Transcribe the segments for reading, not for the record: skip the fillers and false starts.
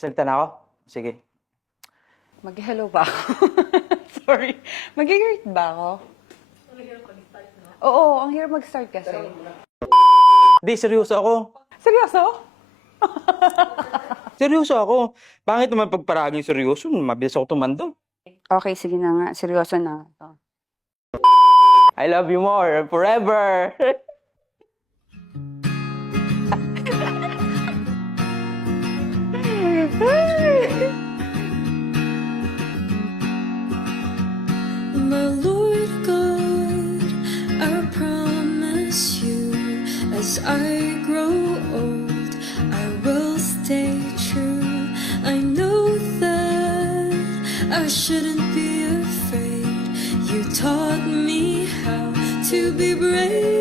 Salita na ako? Sige. Mag-hello ba ako? Sorry. Mag-greet ba ako? Oo, ang hirap mag-start kasi. Di, seryoso ako. Seryoso? Seryoso ako. Pangit naman pag paraging seryoso, mabilis ako tumando. Okay, sige na nga. Seryoso na ako. I love you more, forever. My Lord God, I promise you, as I grow old, I will stay true. I know that I shouldn't be afraid. You taught me how to be brave.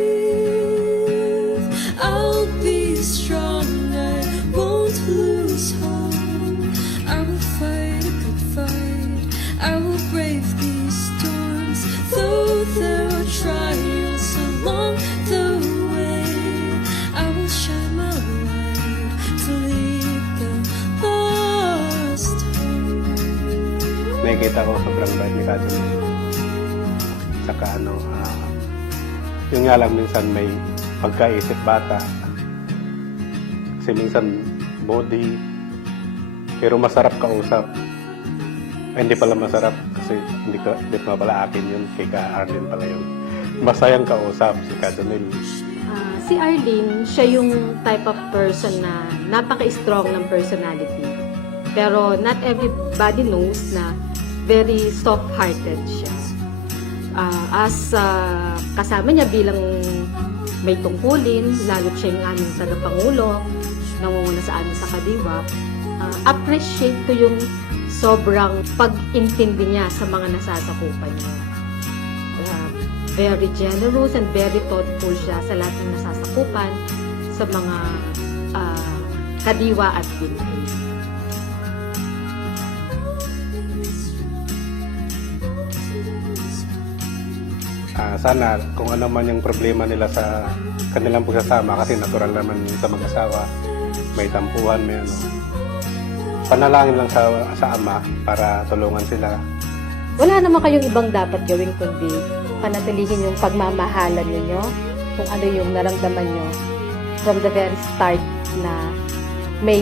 I'll be strong, I won't lose hope. I will fight a good fight. I will brave these storms, though there are trials along the way. I will shine my light to lead the lost home. Nakikita ko sobrang bait ni Kadun. Saka yung nga lang minsan may pagkaisip bata. Kasi minsan body, pero masarap kausap. Ay, hindi pala masarap kasi hindi pa pala akin yun, kay Ka Arlene pala yun. Masayang kausap si Kadunil. Si Arlene, siya yung type of person na napaka-strong ng personality. Pero not everybody knows na very soft-hearted siya. Kasama niya bilang may tungkulin, lalo't siya yung aming tagapangulo, nangunguna sa amin sa Kadiwa, appreciate ko yung sobrang pag-intindi niya sa mga nasasakupan niya. Very generous and very thoughtful siya sa lahat ng nasasakupan sa mga Kadiwa at Binhay. Sana kung ano man yung problema nila sa kanilang pagsasama, kasi natural naman sa mag-asawa, may tampuhan, may ano. Panalangin lang sa Ama para tulungan sila. Wala naman kayong ibang dapat gawin kundi panatilihin yung pagmamahalan ninyo, kung ano yung naramdaman nyo from the very start na may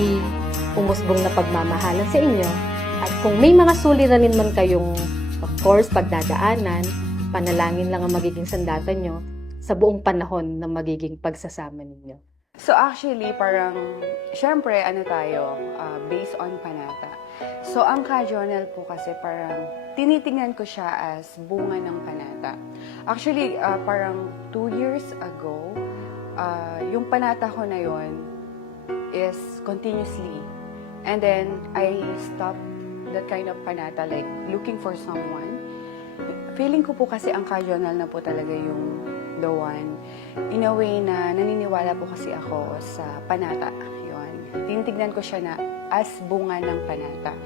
umusbong na pagmamahalan sa inyo. At kung may mga suliranin man kayong, of course, pagdadaanan, panalangin lang ang magiging sandatan nyo sa buong panahon ng magiging pagsasama ninyo. So actually, parang, syempre, based on panata. So ang ka-journal po kasi parang, tinitingnan ko siya as bunga ng panata. Actually, parang 2 years ago, yung panata ko na yon is continuously. And then, I stopped that kind of panata, like looking for someone. Feeling ko po kasi ang ka-journal na po talaga yung the one. In a way na naniniwala po kasi ako sa panata. Yun. Tinitignan ko siya na as bunga ng panata.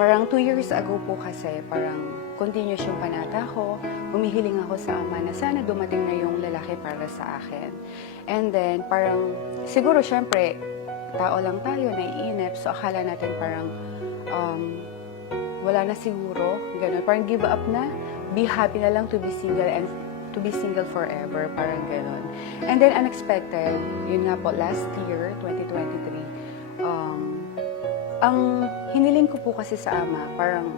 Parang 2 years ago po kasi, parang continuous yung panata ko. Humihiling ako sa Ama na sana dumating na yung lalaki para sa akin. And then, parang, siguro syempre, tao lang tayo, naiinip. So, akala natin parang, wala na siguro. Ganun. Parang give up na. Be happy na lang to be single and to be single forever, parang gano'n. And then unexpected, yun nga po, last year, 2023, ang hiniling ko po kasi sa Ama, parang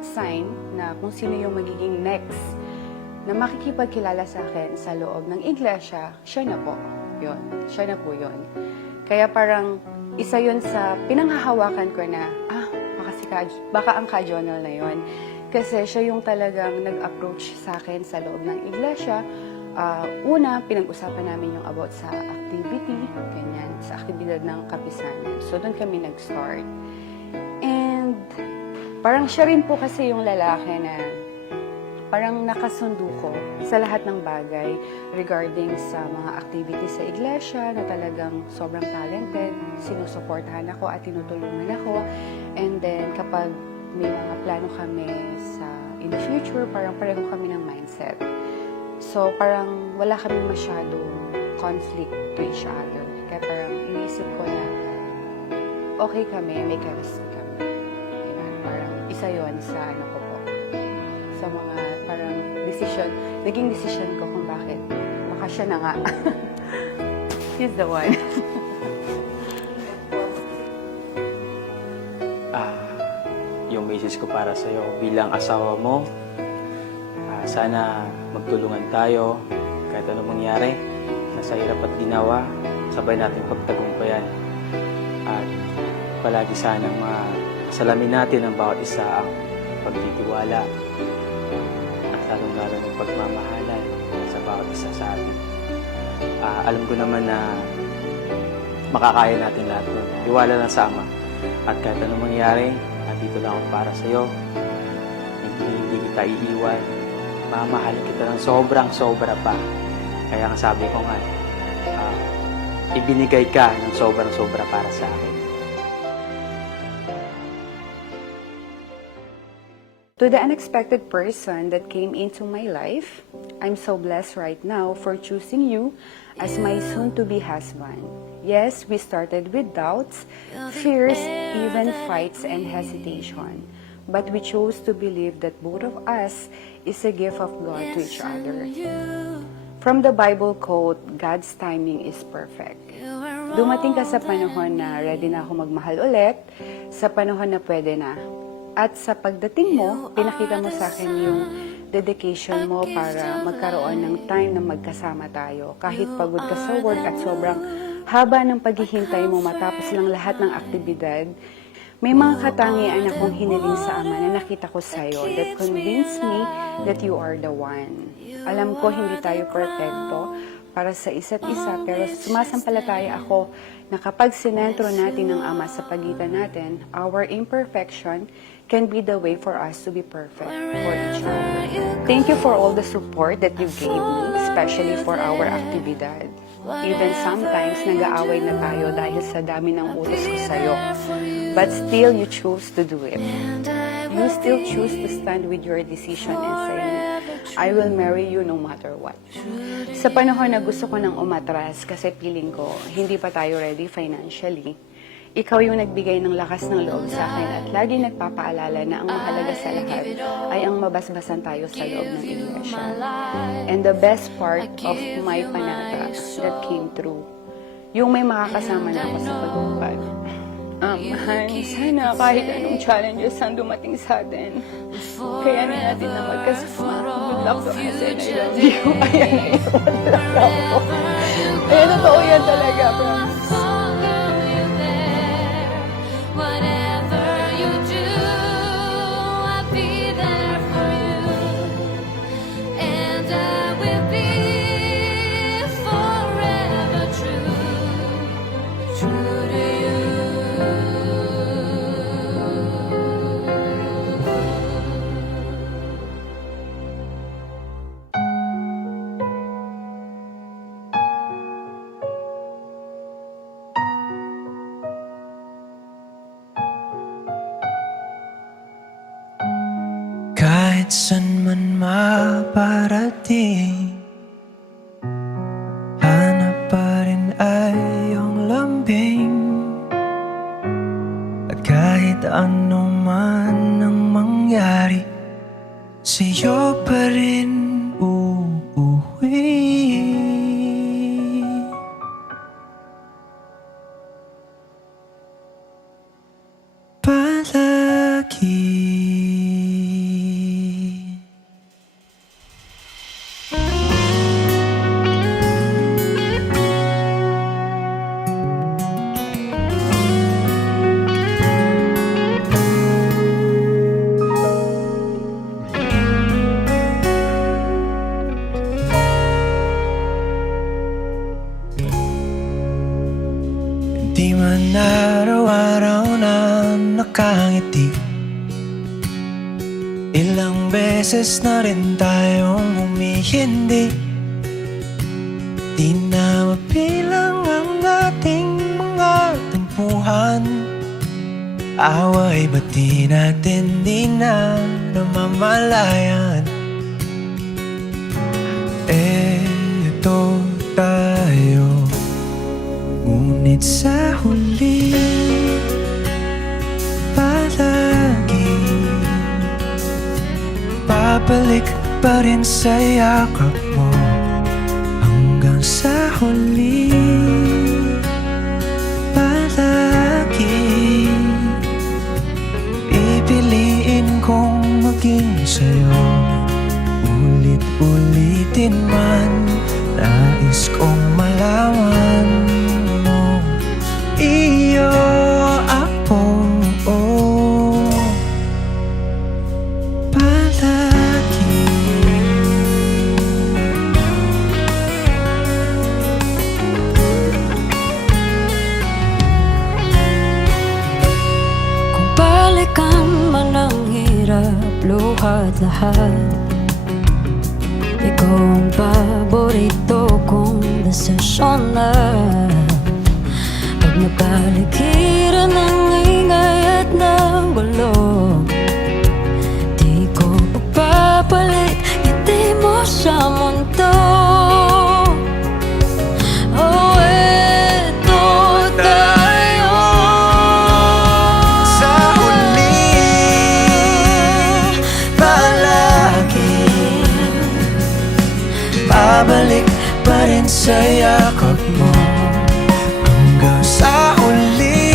sign na kung sino yung magiging next na makikipagkilala sa akin sa loob ng iglesia, siya na po. Yun. Siya na po yun. Kaya parang isa yun sa pinanghahawakan ko na, baka ang ka-journal na yun. Kasi siya yung talagang nag-approach sa akin sa loob ng iglesia. Una, pinag-usapan namin yung about sa activity, ganyan, sa aktibidad ng kapisanan. So, doon kami nag-start. And parang siya rin po kasi yung lalaki na parang nakasundo ko sa lahat ng bagay regarding sa mga activities sa iglesia na talagang sobrang talented, sinusuportahan ako at tinutulungan ako. And then kapag may mga plano kami in the future, parang pareho kami ng mindset. So parang wala kami masyadong conflict to each other. Kaya parang inisip ko na okay kami, may chemistry kami. Diba? Parang isa yon sa ano ko po. Sa mga parang naging decision ko kung bakit. Baka siya na nga. He's the one. Yung message ko para sa'yo bilang asawa mo, sana magtulungan tayo kahit anong mangyari. Nasa hirap at ginawa, sabay natin pagtagumpayan. At palagi sanang masalamin natin ang bawat isa ang pagtitiwala at lalong-lalo ng pagmamahalan sa bawat isa sa atin. Alam ko naman na makakaya natin lahat nun. Tiwala lang sa Ama. At kahit anong mangyari, nandito lang ako para sa'yo. Hindi kita iiwan. Mamahalin kita ng sobrang-sobra pa. Kaya nga sabi ko nga, ibinigay ka ng sobrang-sobra para sa akin. To the unexpected person that came into my life, I'm so blessed right now for choosing you as my soon-to-be husband. Yes, we started with doubts, fears, even fights and hesitation. But we chose to believe that both of us is a gift of God to each other. From the Bible quote, God's timing is perfect. Dumating ka sa panahon na ready na ako magmahal ulit, sa panahon na pwede na. At sa pagdating mo, pinakita mo sa akin yung dedication mo para magkaroon ng time na magkasama tayo. Kahit pagod ka sa work at sobrang haba ng paghihintay mo matapos lang lahat ng aktibidad, may mga katangian akong hiniling sa Ama na nakita ko sa'yo that convinced me that you are the one. Alam ko hindi tayo perfecto para sa isa't isa, pero sumasampalataya ako na kapag sinentro natin ng Ama sa pagitan natin, our imperfection can be the way for us to be perfect for each other. Thank you for all the support that you gave me, especially for our aktibidad. Even sometimes, nag-aaway na tayo dahil sa dami ng utos ko sa'yo. But still, you choose to do it. You still choose to stand with your decision and say, I will marry you no matter what. Sa panahon na gusto ko nang umatras kasi feeling ko, hindi pa tayo ready financially, ikaw yung nagbigay ng lakas ng loob sa akin at lagi nagpapaalala na ang mahalaga sa lahat ay ang mabasbasan tayo sa loob ng iglesia. And the best part of my panata that came true, yung may makakasama na ako sa pagpapag. Mahal, sana kahit anong challenges ang dumating sa atin, kaya na natin na magkasama. Good luck to us and I love you. Ayan, naiwan lang ako. Ayan, totoo yan talaga, promise. Whatever you do, I'll be there for you, and I will be forever true to you. Kahit san man maparating, hanap pa rin ay iyong lambing. At kahit ano man ang mangyari, sa'yo pa rin uuwi. Palagi. Di man araw-araw na nakangiti, ilang beses na rin tayong humihindi. Di na mapilang ang ating mga tampuhan. Away ba't di natin di na namamalayan? Eto tayo, ngunit sa huli palagi babalik pa rin sa yakap mo. Hanggang sa huli palagi pipiliin kong maging sa'yo. Ulit-ulitin man, nais kong malaman mo. Iyo ako, palagi. Kung balikan man ang hirap, luhat lahat, ikaw ang paborito kong desisyon na. Pag napaligiran ng ingay at ng gulo, di ko pagpapalit ngiti mo sa mundo. Oh, eto tayo Sa huli palagi babalik pa rin sa yakap mo. Hanggang sa huli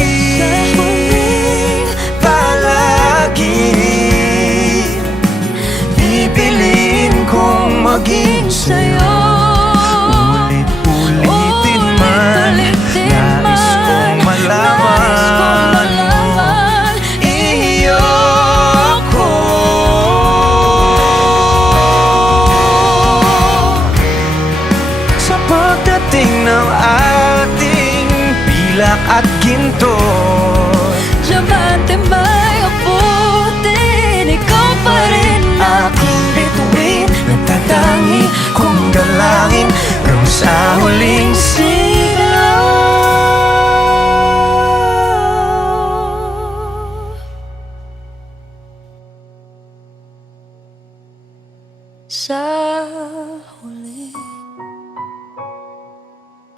palagi pipiliin kong maging sa'yo. Ulit-ulitin man, nais kong malaman. Iyo ako. Sa pagdating ng ating pilak at ginto, Diamante may abutin, ikaw pa rin aking bituin, nagtatangi kong galangin hanggang sa huling sigaw. sa huli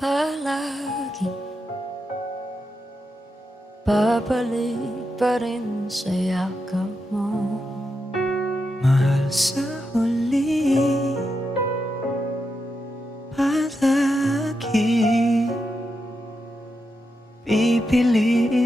palagi babalik pa rin sa yakap mo. Mahal, sa huli palagi pipiliin